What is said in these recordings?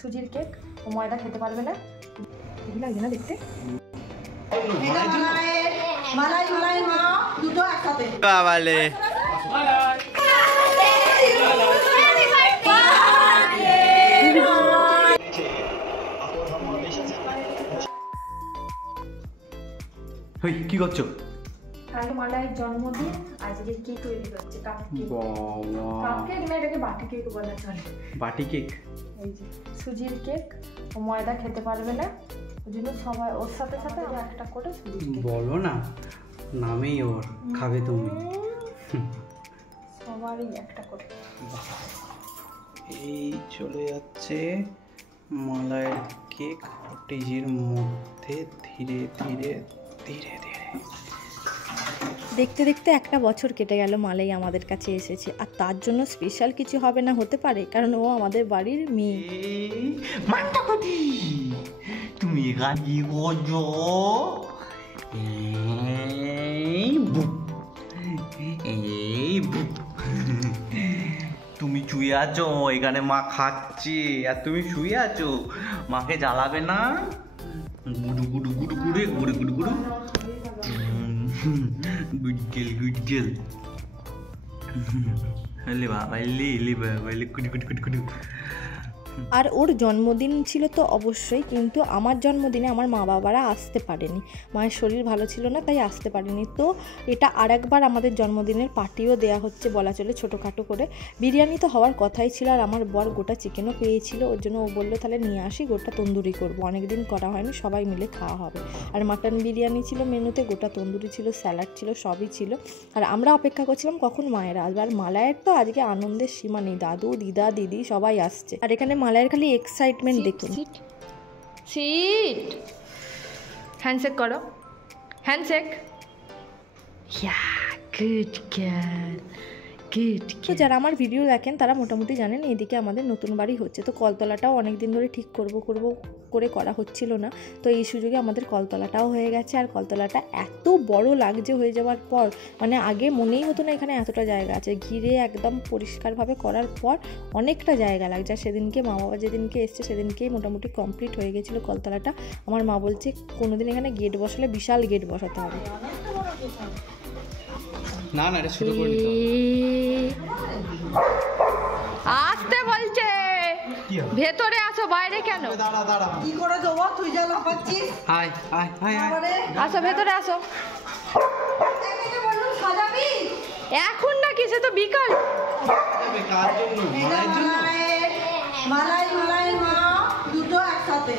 সুজির কেক, ও ময়দা খেতে পারবে না। ঠিক লাগছে না দেখতে? মালাই মালাই মা দুটো একসাথে বাবালে হই কি করছো? কাল মালাইয়ের জন্মদিন, আজকে কেক তৈরি হচ্ছে। কাপকেক না, এটাকে বাটি কেক বলা চলে। বাটি কেক, এই যে সুজির কেক, ও ময়দা খেতে পারবে না, ওই জন্য সবাই ওর সাথে সাথে আমরা একটা করে সুজির কেক। বলো না, নামেই ওর, খাবে তুমি। সবারই একটা করে। এই চলে যাচ্ছে মালাইয়ের কেক টিজির মধ্যে ধীরে ধীরে ধীরে ধীরে। দেখতে দেখতে একটা বছর কেটে গেল, মালাই আমাদের কাছে এসেছে। আর তার জন্য স্পেশাল কিছু হবে না হতে পারে, কারণ ও আমাদের বাড়ির মেয়ে। মান্টাপতি তুমি এখানে করছো? তুমি শুয়ে আছো এখানে, মা খাচ্ছে আর তুমি শুয়ে আছো। মাকে জ্বালাবে না? গুডু গুডু গুডু গুড়ে গুড়ে গুডু গুডু। গুড গেল গুড গেল। লে বাবা লে বাবা লে গুডু গুডু গুডু গুডু। আর ওর জন্মদিন ছিল তো অবশ্যই, কিন্তু আমার জন্মদিনে আমার মা বাবারা আসতে পারেনি, মায়ের শরীর ভালো ছিল না তাই আসতে পারেনি। তো এটা আরেকবার আমাদের জন্মদিনের পার্টিও দেওয়া হচ্ছে বলা চলে, ছোটোখাটো করে। বিরিয়ানি তো হওয়ার কথাই ছিল, আর আমার বর গোটা চিকেনও পেয়েছিল, ওর জন্য ও বললো তাহলে নিয়ে আসি, গোটা তন্দুরি করবো, অনেকদিন করা হয়নি, সবাই মিলে খাওয়া হবে। আর মাটন বিরিয়ানি ছিল মেনুতে, গোটা তন্দুরি ছিল, স্যালাড ছিল, সবই ছিল। আর আমরা অপেক্ষা করছিলাম কখন মায়ের আসবে। আর মালায়ের তো আজকে আনন্দের সীমা নেই, দাদু দিদা দিদি সবাই আসছে। আর এখানে মালায়ের খালি এক্সাইটমেন্ট দেখুন। সিট হ্যান্ডশেক করো, হ্যান্ডশেক। Good girl, good. তো যারা আমার ভিডিও দেখেন তারা মোটামুটি জানেন এদিকে আমাদের নতুন বাড়ি হচ্ছে। তো কলতলাটাও অনেক দিন ধরে ঠিক করব করে করা হচ্ছিল না, তো এই সুযোগে আমাদের কলতলাটাও হয়ে গেছে। আর কলতলাটা এত বড় লাগছে হয়ে যাওয়ার পর, মানে আগে মনেই হতো না এখানে এতটা জায়গা আছে। ঘিরে একদম পরিষ্কারভাবে করার পর অনেকটা জায়গা লাগছে। আর সেদিনকে মা বাবা যেদিনকে এসছে সেদিনকেই মোটামুটি কমপ্লিট হয়ে গেছিলো কলতলাটা। আমার মা বলছে কোনোদিন এখানে গেট বসালে বিশাল গেট বসাতে হবে। না না এটা ছোট করে নিতে হবে। আসতে বলছে, ভেতরে আসো, বাইরে কেন? দাঁড়া দাঁড়া, কি করে দেবো? তুই যা লাফাচ্ছিস। হাই হাই হাই আসো ভেতরে আসো। সাজাবি এখন না, কিসে তো বিকাল। কার জন্য? মায়ের জন্য। মালাই মালাই মা দুটো একসাথে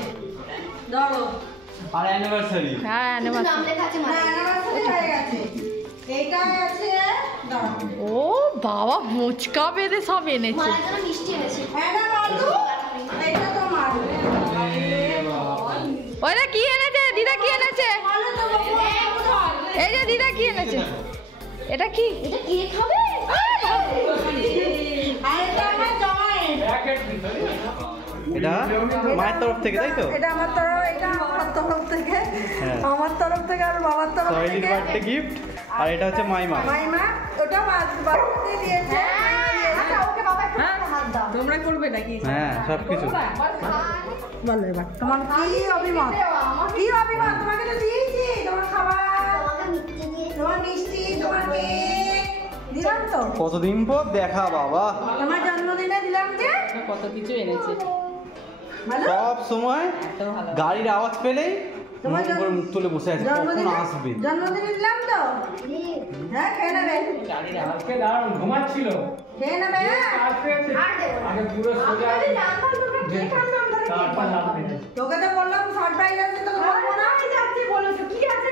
ধরো। আর অ্যানিভার্সারি। হ্যাঁ অ্যানিভার্সারি হয়ে গেছে। এইটা আছে দাও। ও বাবা, মোচকা বেঁধে সব এনেছে। এটা মারু, এটা তো মারু। ওরা কি এনেছে? দিদা কি এনেছে? এই যে দিদা কি এনেছে? এটা কি? এটা কে খাবে? এটা আমার জামাই। এটা মায়ের তরফ থেকে, তাই তো? এটা আমার তরফ, এটা আমার তরফ থেকে, আমার তরফ থেকে আর বাবার তরফ সয়েলির থেকে। Birthday gift. আর এটা হচ্ছে মাইমা। মাইমা ওটা বাড়িতে দিয়েছে। ওকে বাবা একটু হাত দাও। তোমরা করবে নাকি? হ্যাঁ সবকিছু। বলো এবার তোমার কি অভিমত? কি অভিমত? তোমাকে তো দিয়েছি তোমার খাবার, তোমার মিষ্টি, তোমার কেক দিলাম তো। কতদিন পর দেখা বাবা। তোমার জন্মদিনে দিলাম যে কত কিছু এনেছে। সব সময় গাড়ির আওয়াজ পেলেই তোমার মুখ তুলে বসে আছে, কখন আসবে। জন্মদিনে দিলাম তো। হ্যাঁ খেয়ে নেবে, গাড়ির আজকে দাঁড়ান ঘুমাচ্ছিল। খেয়ে নেবে। আগে পুরো সোজা তোকে তো বললাম সারপ্রাইজ আছে, তো বলবো না। যাচ্ছি বলেছো কি আছে?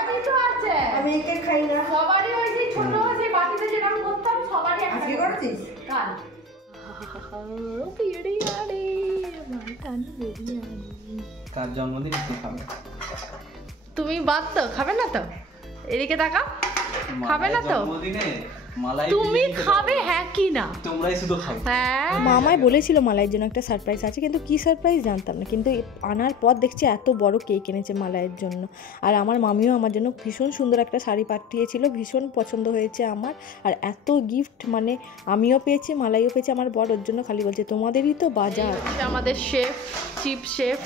আমি তো আছে। আমি কেক খাই না। সবারই ওই যে ছোট যে বাটিতে যেরকম করতাম সবারই আজকে করেছিস? কাল। বিরিয়ানি, মাটন বিরিয়ানি। কার জন্মদিন একটু খাবে? তুমি বাদ তো খাবে না তো? এদিকে তাকাও, খাবে না তো? জন্মদিনে মালাই তুমি খাবে হ্যাঁ কি না? তোমরাই শুধু খাবে। হ্যাঁ মামাই বলেছিল মালাইয়ের জন্য একটা সারপ্রাইজ আছে, কিন্তু কি সারপ্রাইজ জানতাম না, কিন্তু আনার পর দেখছি এত বড় কেক এনেছে মালাইয়ের জন্য। আর আমার মামিও আমার জন্য ভীষণ সুন্দর একটা শাড়ি পাঠিয়েছিল, ভীষণ পছন্দ হয়েছে আমার। আর এত গিফট মানে আমিও পেয়েছি, মালাইও পেয়েছি, আমার বর ওর জন্য খালি বলছে তোমাদেরই তো বাজার। আমাদের শেফ, চিফ শেফ।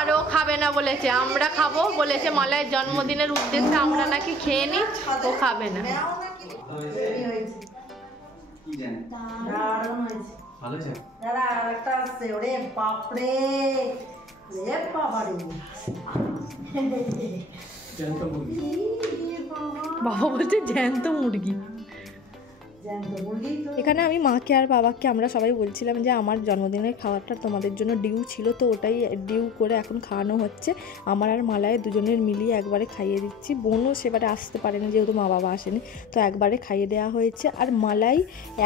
আরো খাবে না বলেছে, আমরা খাবো বলেছে। মালাইয়ের জন্মদিনের উদ্দেশ্যে আমরা নাকি খেয়ে নিই, ও খাবে না। কি জানি দারুণ হয়েছে। ভালো আছে। দাঁড়া আরেকটা আসছে, ওরে বাপরে, রে বাবারে। বাবা বলছে জ্যান্ত মুরগি। এখানে আমি মাকে আর বাবাকে আমরা সবাই বলছিলাম যে আমার জন্মদিনের খাবারটা তোমাদের জন্য ডিউ ছিল, তো ওটাই ডিউ করে এখন খাওয়ানো হচ্ছে। আমার আর মালায় দুজনের মিলিয়ে একবারে খাইয়ে দিচ্ছি। বোনও সেবারে আসতে পারেনি যেহেতু মা বাবা আসেনি, তো একবারে খাইয়ে দেওয়া হয়েছে। আর মালাই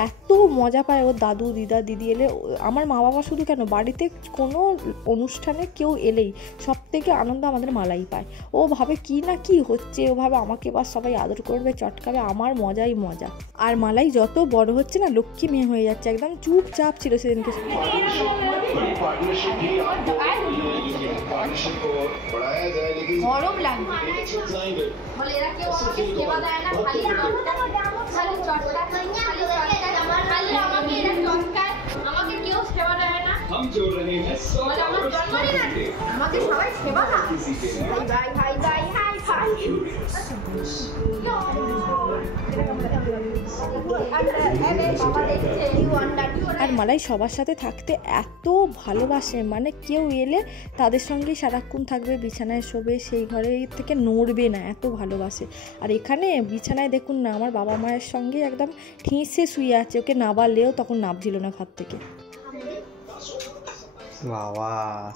এত মজা পায়, ওর দাদু দিদা দিদি এলে, আমার মা বাবা শুধু কেন, বাড়িতে কোনো অনুষ্ঠানে কেউ এলেই সব থেকে আনন্দ আমাদের মালাই পায়। ও ভাবে কি না কি হচ্ছে, ও ভাবে আমাকে এবার সবাই আদর করবে, চটকাবে, আমার মজাই মজা। আর মালাই যত বড় হচ্ছে না লক্ষ্মী মেয়ে হয়ে যাচ্ছে, একদম চুপচাপ ছিল সেদিনকে। গরম লাগবে বলে এরা কেউ আমাকে সেবা দেয় না, খালি খালি চটকা, খালি আমাকে এরা চটকায়, আমাকে কেউ সেবা দেয় না। বলে আমার জন্মদিন আছে, আমাকে সবাই সেবা না। ভাই ভাই ভাই হাই হাই। আর মালাই সবার সাথে থাকতে এত ভালোবাসে, মানে কেউ এলে তাদের সঙ্গে সারাক্ষণ থাকবে, বিছানায় শোবে, সেই ঘরে থেকে নড়বে না, এত ভালোবাসে। আর এখানে বিছানায় দেখুন না, আমার বাবা মায়ের সঙ্গে একদম ঠিঁসে শুয়ে আছে, ওকে নাবালেও তখন নাবছিল না ঘর থেকে। বাবা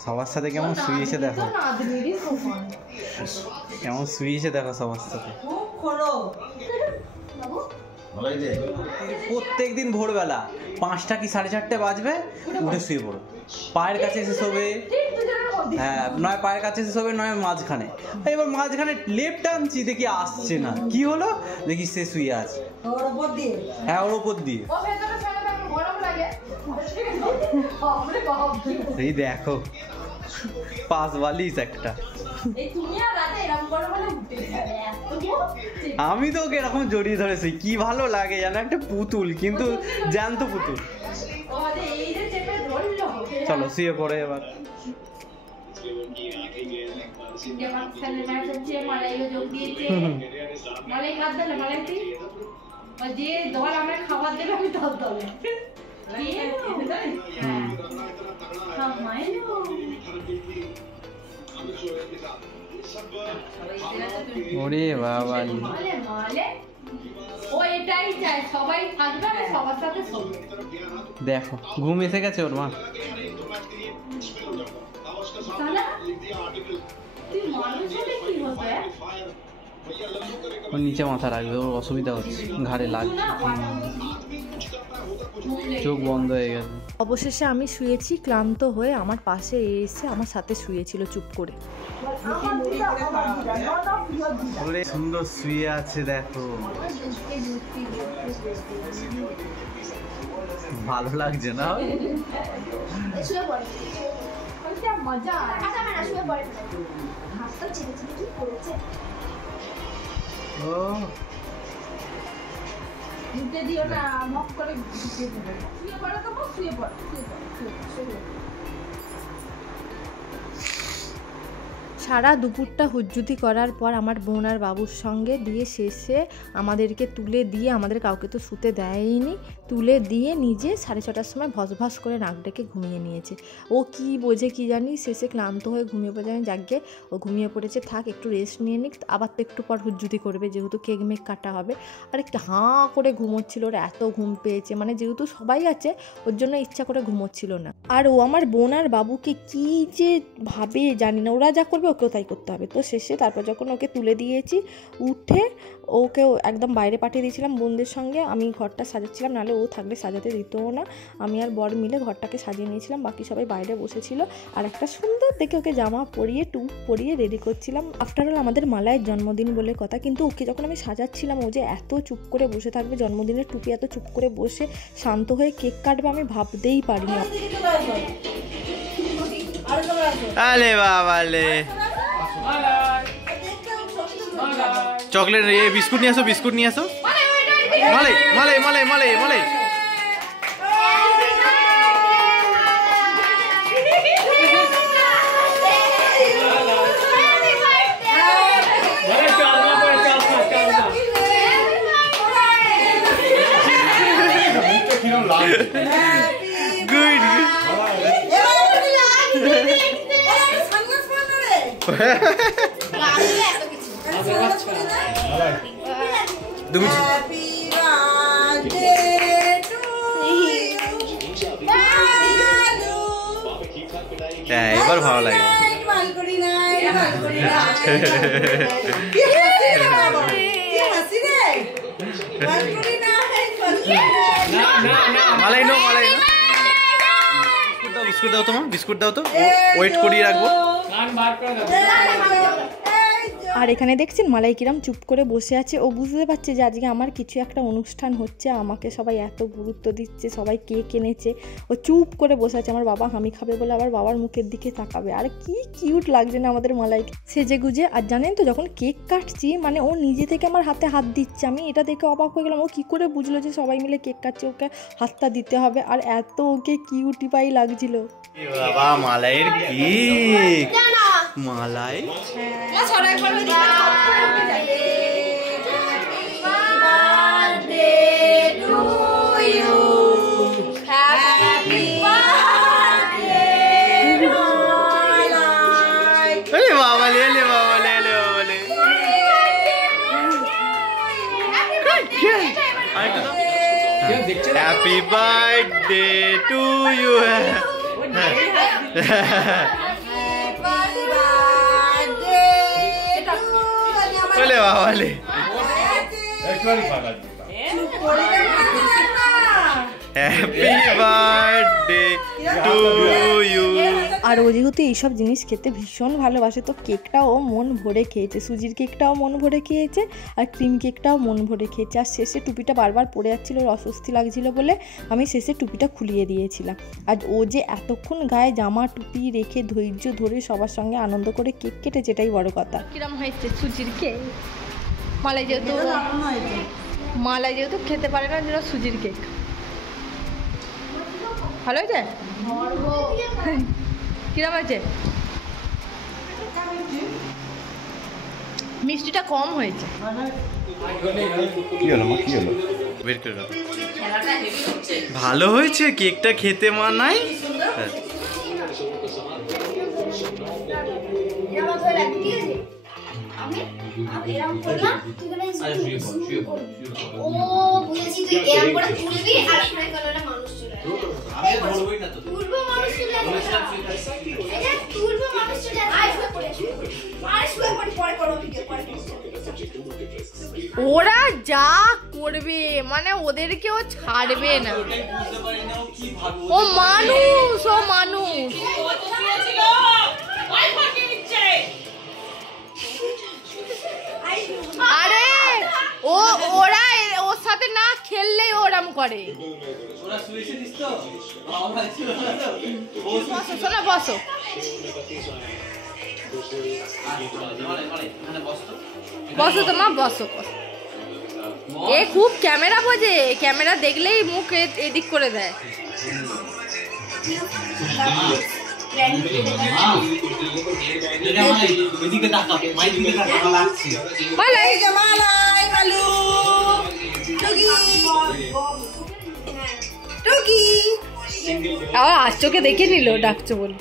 সবার সাথে কেমন শুয়েছে দেখো, কেমন শুয়েছে দেখো সবার সাথে। প্রত্যেক দিন ভোরবেলা 5টা কি 4:30 বাজবে, উঠে শুয়ে পড়ো, পায়ের কাছে এসে শোবে। হ্যাঁ, নয় পায়ের কাছে এসে শোবে, নয় মাঝখানে। এবার মাঝখানে লেফট টানছি, দেখি আসছে না, কি হলো দেখি সে শুয়ে আছে। হ্যাঁ, ওর ওপর দিয়ে। এই দেখো পাঁচ বালিশ একটা। আমি তো ওকে এরকম জড়িয়ে ধরেছি, কি ভালো লাগে যেন, একটা পুতুল, কিন্তু জ্যান্ত পুতুল। চলো শুয়ে পড়ে এবার। খাবার দেবে আমি তার দলে ওরে বাবা, ও এটাই চায়, সবাই থাকবে আর সবার সাথে শোবে। দেখো ঘুম এসে গেছে ওর মা। তুই মানুষ হলে কি হতো? ও নিচে মাথা রাখবে, ওর অসুবিধা হচ্ছে, ঘাড়ে লাগছে, চোখ বন্ধ হয়ে গেছে। অবশেষে আমি শুয়েছি ক্লান্ত হয়ে, আমার পাশে এসে আমার সাথে শুয়েছিল চুপ করে। ওরে সুন্দর শুয়ে আছে দেখো, ভালো লাগছে না? মজা ও নিতে দিও না, মক করে শুয়ে পড়ো। শুয়ে পড়ো তো, শুয়ে পড়ো, শুয়ে পড়ো। সারা দুপুরটা হুজ্জুতি করার পর আমার বোন আর বাবুর সঙ্গে দিয়ে শেষে আমাদেরকে তুলে দিয়ে, আমাদের কাউকে তো শুতে দেয়নি, তুলে দিয়ে নিজে 6:30টার সময় ভসভস করে নাক ডেকে ঘুমিয়ে নিয়েছে। ও কি বোঝে কি জানি, শেষে ক্লান্ত হয়ে ঘুমিয়ে পড়ে, জানি যাকে ও ঘুমিয়ে পড়েছে, থাক একটু রেস্ট নিয়ে নিক, আবার তো একটু পর হুজ্জুতি করবে যেহেতু কেক মেক কাটা হবে। আর একটু হাঁ করে ঘুমোচ্ছিল, ওর এত ঘুম পেয়েছে, মানে যেহেতু সবাই আছে ওর জন্য ইচ্ছা করে ঘুমোচ্ছিল না। আর ও আমার বোন আর বাবুকে কি যে ভাবে জানি না, ওরা যা করবে ওকেও তাই করতে হবে। তো শেষে তারপর যখন ওকে তুলে দিয়েছি, উঠে ওকেও একদম বাইরে পাঠিয়ে দিয়েছিলাম বোনদের সঙ্গে, আমি ঘরটা সাজাচ্ছিলাম, নাহলে ও ও থাকলে সাজাতে দিতও না। আমি আর বর মিলে ঘরটাকে সাজিয়ে নিয়েছিলাম, বাকি সবাই বাইরে বসেছিল আর একটা সুন্দর দেখে ওকে জামা পরিয়ে টুপ পরিয়ে রেডি করছিলাম। আফটার অল আমাদের মালায়ের জন্মদিন বলে কথা, কিন্তু ওকে যখন আমি সাজাচ্ছিলাম ও যে এত চুপ করে বসে থাকবে, জন্মদিনের টুপি এত চুপ করে বসে শান্ত হয়ে কেক কাটবে আমি ভাবতেই পারিনি। আলে বাবালে, চকলেট বিস্কুট নিয়ে আসো, বিস্কুট নিয়ে আসো। মালাই মালাই মালাই মালাই মালাই গুড এবার ভালো লাগে। মালাই নো মালাই নো, বিস্কুট দাও তোমার, বিস্কুট দাও তো, ওয়েট করিয়ে রাখবো। আর এখানে দেখছেন মালাই কিরম চুপ করে বসে আছে, ও বুঝতে পারছে যে আজকে আমার কিছু একটা অনুষ্ঠান হচ্ছে, আমাকে সবাই এত গুরুত্ব দিচ্ছে, সবাই কেক এনেছে, ও চুপ করে বসে আছে। আমার বাবা হামি খাবে বলে আবার বাবার মুখের দিকে তাকাবে। আর কি কিউট লাগছে না আমাদের মালাই সেজে গুজে। আর জানেন তো যখন কেক কাটছি মানে ও নিজে থেকে আমার হাতে হাত দিচ্ছে, আমি এটা দেখে অবাক হয়ে গেলাম, ও কি করে বুঝলো যে সবাই মিলে কেক কাটছে, ওকে হাতটা দিতে হবে। আর এত ওকে কিউটিপাই লাগছিল। বাবা মালাইয়ের cake, Malai happy birthday to you. বলে বাবালে হ্যাপি বার্থডে টু ইউ। আর ও যেহেতু এইসব জিনিস খেতে ভীষণ ভালোবাসে, তো কেকটাও মন ভরে খেয়েছে, সুজির কেকটাও মন ভরে খেয়েছে আর ক্রিম কেকটাও মন ভরে খেয়েছে। আর শেষে টুপিটা বারবার পড়ে যাচ্ছিলো, অস্বস্তি লাগছিল বলে আমি শেষে টুপিটা খুলিয়ে দিয়েছিলাম। আর ও যে এতক্ষণ গায়ে জামা টুপি রেখে ধৈর্য ধরে সবার সঙ্গে আনন্দ করে কেক কেটেছে, এটাই বড় কথা। কিরম হয়েছে সুজির কেক? মালাই যেহেতু খেতে পারে না, যেটা সুজির কেক ভালো হয়েছে। কিরম হয়েছে? মিষ্টিটা কম হয়েছে। ভালো হয়েছে, কেকটা খেতে মানায়। ওরা যা করবে মানে ওদেরকেও ছাড়বে না। ও মানুষ, ও মানুষ। আরে ওরা ওর সাথে না খেললেই ওরম করে। শোনো বসো। বসো তো মা, বসো। এ খুব ক্যামেরা বোঝে, ক্যামেরা দেখলেই মুখ এদিক করে দেয়। আজ চোখে দেখে নিল ডাকছো বলে।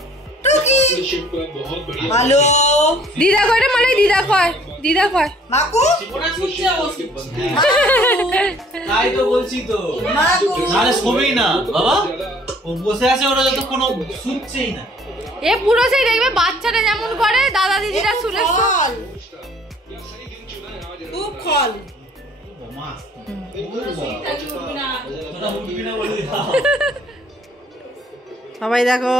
হ্যালো দিদা কয় রে, মানে দিদা কয়, দিদা কয় মাকু। তাই তো বলছি তো, নালে শোবেই না বাবা, ও বসে আছে, ওরা যত কোনো শুচ্ছেই না। এ পুরো সেই দেখবে বাচ্চারা যেমন করে, দাদা দিদিরা শুলে খুব খল সবাই দেখো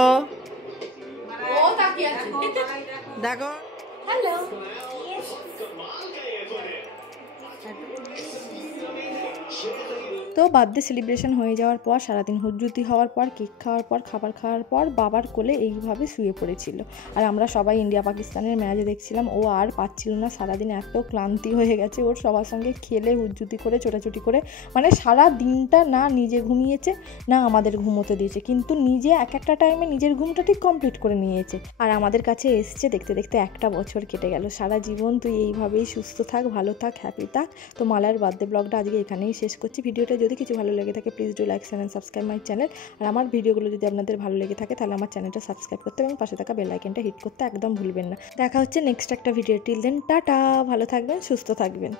দেখো হ্যালো তো বার্থডে সেলিব্রেশন হয়ে যাওয়ার পর সারাদিন হুজ্জুতি হওয়ার পর কেক খাওয়ার পর খাবার খাওয়ার পর বাবার কোলে এইভাবে শুয়ে পড়েছিল। আর আমরা সবাই ইন্ডিয়া পাকিস্তানের ম্যাচ দেখছিলাম। ও আর পাচ্ছিল না, সারাদিন এত ক্লান্তি হয়ে গেছে ওর, সবার সঙ্গে খেলে হুজ্জুতি করে ছোটাছুটি করে, মানে সারা দিনটা না নিজে ঘুমিয়েছে না আমাদের ঘুমোতে দিয়েছে, কিন্তু নিজে এক একটা টাইমে নিজের ঘুমটা ঠিক কমপ্লিট করে নিয়েছে। আর আমাদের কাছে এসছে দেখতে দেখতে 1টা বছর কেটে গেল। সারা জীবন তুই এইভাবেই সুস্থ থাক, ভালো থাক, হ্যাপি থাক। তো মালার বার্থডে ব্লগটা আজকে এখানেই শেষ করছি। ভিডিওটা যদি কিছু ভালো লেগে থাকে please do like share and subscribe my channel. আর আমার ভিডিওগুলো যদি আপনাদের ভালো লেগে থাকে তাহলে আমার চ্যানেলটা সাবস্ক্রাইব করতে এবং পাশে থাকা বেল আইকনটা হিট করতে একদম ভুলবেন না। দেখা হচ্ছে নেক্সট একটা ভিডিও। টিল দেন টাটা, ভালো থাকবেন, সুস্থ থাকবেন।